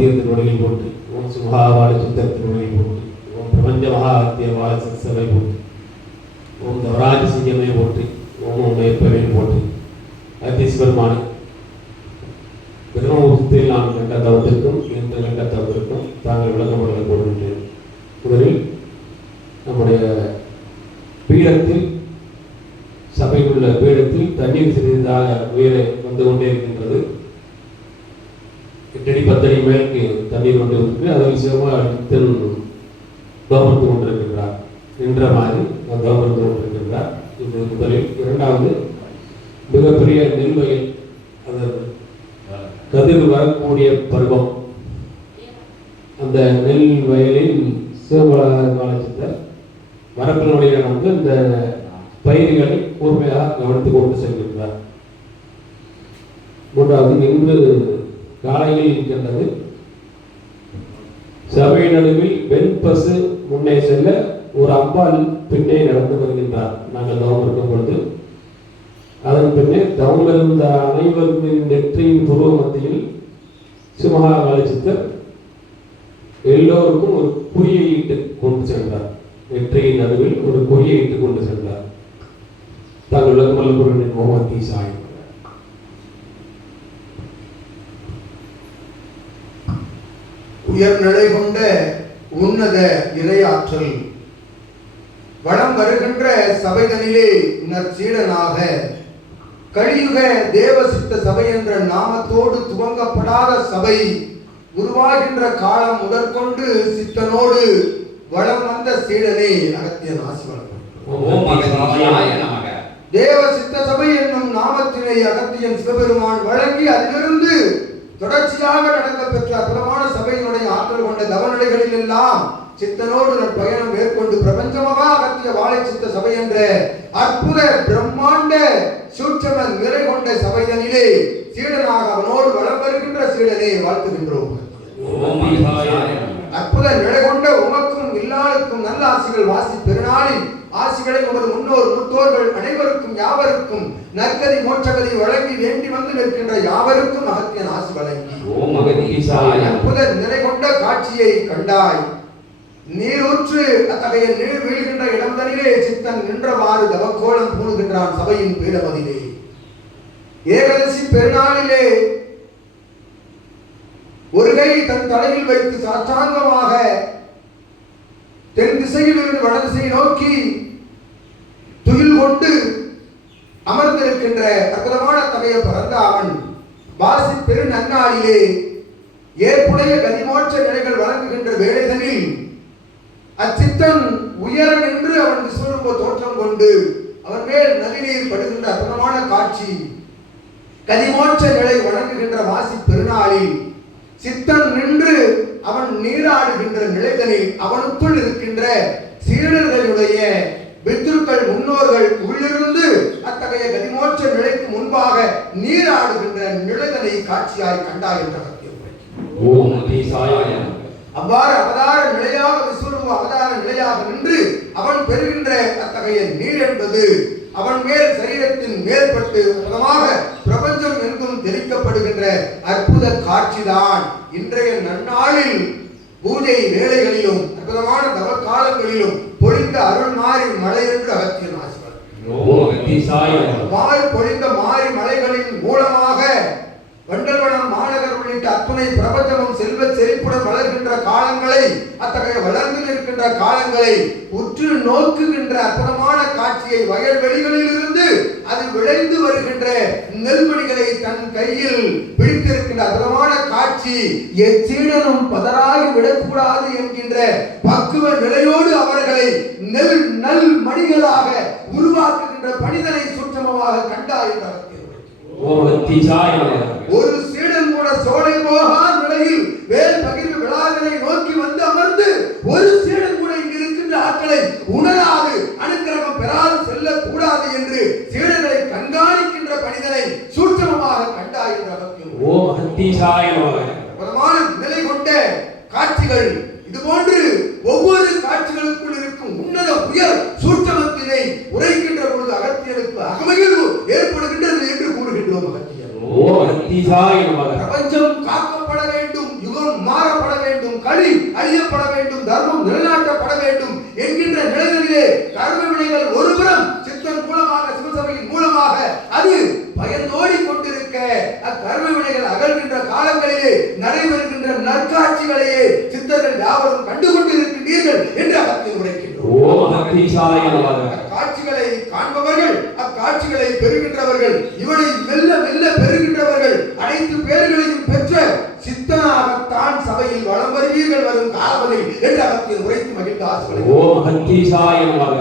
திருவடியை போட்டு ஓம் சுமகாவாடி சுத்தர் திருவடியை ஓம் பிரபஞ்ச மகாத்திய வாழ போட்டு போற்றி ஓம் தவராஜ சிங்கமே போட்டு ஓம் உமையப்பவே போட்டு அத்தீஸ்வரமான பிரம்மபுரத்தில் நான் கண்ட தவத்திற்கும் இன்று கண்ட தவத்திற்கும் தாங்கள் விளக்கப்படுத்த போடுகின்றேன் முதலில் நம்முடைய பீடத்தில் சபையில் உள்ள பீடத்தில் தண்ணீர் சிறிதாக உயர வந்து கொண்டே இருக்கின்றது. எட்டடி பத்தடி மேலுக்கு தண்ணீர் கொண்டு வந்து அது விஷயமா சிவமாத்தன் கவர்ந்து கொண்டிருக்கின்றார். நின்ற மாதிரி கவர்ந்து கொண்டிருக்கின்றார். இது முதலில் இரண்டாவது மிகப்பெரிய நெல் வயல் அது கதிர் வரக்கூடிய பருவம். அந்த நெல் வயலில் சிவபாலசித்தர் வரப்பினுடைய வந்து இந்த பயிர்களை கூர்மையாக கவனித்து கொண்டு செல்கின்றார். மூன்றாவது இன்று காலையில் இருக்கின்றது. சபை நடுவில் பெண் பசு முன்னே செல்ல ஒரு அம்பாள் பின்னே நடந்து வருகின்றார். நாங்கள் தவம் இருக்கும் பொழுது. அதன் பின்னே தவம் இருந்த நெற்றியின் துருவ மத்தியில் சிவமகா சித்தர் எல்லோருக்கும் ஒரு குறியை இட்டு கொண்டு சென்றார். நெற்றியின் நடுவில் ஒரு குறியை இட்டு கொண்டு சென்றார். தாங்கள் உலகமல்ல பொருளின் முகமதி சாயம் உயர்நிலை கொண்ட உன்னத இறையாற்றல் வளம் வருகின்ற சபைதனிலே நற்சீடனாக கலியுக தேவசித்த சபை என்ற நாமத்தோடு துவங்கப்படாத சபை உருவாகின்ற காலம் முதற்கொண்டு சித்தனோடு வளம் வந்த சீடனே அகத்தியன் ஆசி தேவ சித்த சபை என்னும் நாமத்தினை அகத்தியன் சிவபெருமான் வழங்கி அதிலிருந்து தொடர்ச்சியாக நடக்க பெற்ற அற்புதமான சபையினுடைய ஆற்றல் கொண்ட தவநிலைகளில் எல்லாம் சித்தனோடு நம் பயணம் மேற்கொண்டு பிரபஞ்சமாக அகத்திய வாழை சித்த சபை என்ற அற்புத பிரம்மாண்ட சூட்சம நிறை கொண்ட சபைதனிலே சீடனாக அவனோடு வளம் வருகின்ற சீடனை வாழ்த்துகின்றோம். அற்புத நிலை கொண்ட உமக்கும் இல்லாளுக்கும் நல்ல ஆசிகள் வாசி பெருநாளில் ஆசிகளை உமது முன்னோர் மூத்தோர்கள் அனைவருக்கும் யாவருக்கும் நற்கதி மோட்சகதி வழங்கி வேண்டி வந்து நிற்கின்ற யாவருக்கும் அகத்தியன் ஆசி வழங்கி. ஓம் அற்புத நிலை கொண்ட காட்சியை கண்டாய். நீரூற்று அத்தகைய நீர் வீழ்கின்ற இடம்தனிலே சித்தன் நின்றவாறு தவக்கோலம் பூணுகின்றான் சபையின் பீடமதிலே. ஏகதசி பெருநாளிலே ஒரு கை தன் தலையில் வைத்து சாத்தாங்கமாக தென் திசையில் இருந்து வட திசையை நோக்கி துயில் கொண்டு இருக்கின்ற அற்புதமான தகைய பிறந்த அவன் வாசி பெரு நன்னாளிலே ஏற்புடைய கதிமோட்ச நிலைகள் வழங்குகின்ற வேலைகளில் அச்சித்தன் உயர நின்று அவன் விஸ்வரூப தோற்றம் கொண்டு அவன் மேல் நதிநீர் படுகின்ற அற்புதமான காட்சி கதிமோட்ச நிலை வணங்குகின்ற வாசி பெருநாளில் சித்தன் நின்று அவன் நீராடுகின்ற நிலைதனில் அவனுக்குள் இருக்கின்ற சீடர்களுடைய பித்ருக்கள் முன்னோர்கள் உள்ளிருந்து நிலைக்கு முன்பாக நீராடுகின்ற நிலைதனை காட்சியாய் கண்டாய் என்ற அவ்வாறு அவதார நிலையாக விஸ்வரூப அவதார நிலையாக நின்று அவன் பெறுகின்ற அத்தகைய நீர் என்பது அவன் மேல் சரீரத்தின் மேற்பட்டு பிரபஞ்சம் எங்கும் தெரிவிக்கப்படுகின்ற அற்புத காட்சிதான். இன்றைய நன்னாளில் பூஜை வேளைகளிலும் அற்புதமான தவ காலங்களிலும் பொழிந்த அருள் மாறி மழை என்று அகத்தியன் வாய் பொழிந்த மாறி மலைகளின் மூலமாக வண்டல்வனம் மாநகர் உள்ளிட்ட அத்துணை பிரபஞ்சமும் செல்வ செழிப்புடன் வளர்கின்ற காலங்களை அத்தகைய வளர்ந்து நிற்கின்ற காலங்களை உற்று நோக்குகின்ற அற்புதமான காட்சியை வயல்வெளிகளில் இருந்து அது விளைந்து வருகின்ற நெல்மணிகளை தன் கையில் பிடித்திருக்கின்ற அற்புதமான காட்சி எச்சீடனும் பதறாகி விடக்கூடாது என்கின்ற பக்குவ நிலையோடு அவர்களை நெல் நல் மணிகளாக உருவாக்குகின்ற பணிதனை சுற்றமமாக நமக ஒரு சீடன் கூட சோலை போகா நிலையில் வேல் பகிர்வு விழாவினை நோக்கி வந்து அமர்ந்து ஒரு சீடன் கூட இங்கு இருக்கின்ற ஆட்களை உணராது அனுக்கிரகம் பெறாது செல்லக்கூடாது என்று சீடர்களை கண்காணிக்கின்ற பணிதனை சூட்சமமாக கண்டாய் என்ற அகத்தியம் நிலை கொண்ட காட்சிகள் இதுபோன்று ஒவ்வொரு காட்சிகளுக்குள் இருக்கும் உன்னத உயர் சூட்சமத்தினை உரைக்கின்ற பொழுது அகத்தியனுக்கு அகமையில் ஏற்படுகின்றது என்று கூறுகின்றோம் அகத்தியர். ஓம் காட்சிகளை காண்பவர்கள் அக்காட்சிகளை பெறுகின்றவர்கள் இவனை மெல்ல மெல்ல பெறுகின்றவர்கள் அனைத்து பேர்களையும் பெற்ற சித்தனாகத்தான் சபையில் வளம் வருவீர்கள் வரும் காலவரை என்று அகத்தியம் உரைத்து மகிழ்ந்த ஆசிரியர் ஓம் அகத்தீசாய நமக